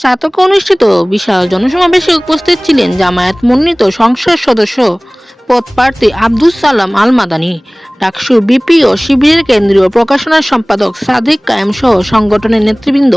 চাতকে অনুষ্ঠিত বিশাল জনসমাবেশে উপস্থিত ছিলেন জামায়াত মনোনীত সংসদ সদস্য পদপ্রার্থী আব্দুস সালাম আল মাদানী, ডাকসুর বিপি ও শিবিরের কেন্দ্রীয় প্রকাশনা সম্পাদক সাদিক কায়েম সহ সংগঠনের নেতৃবৃন্দ।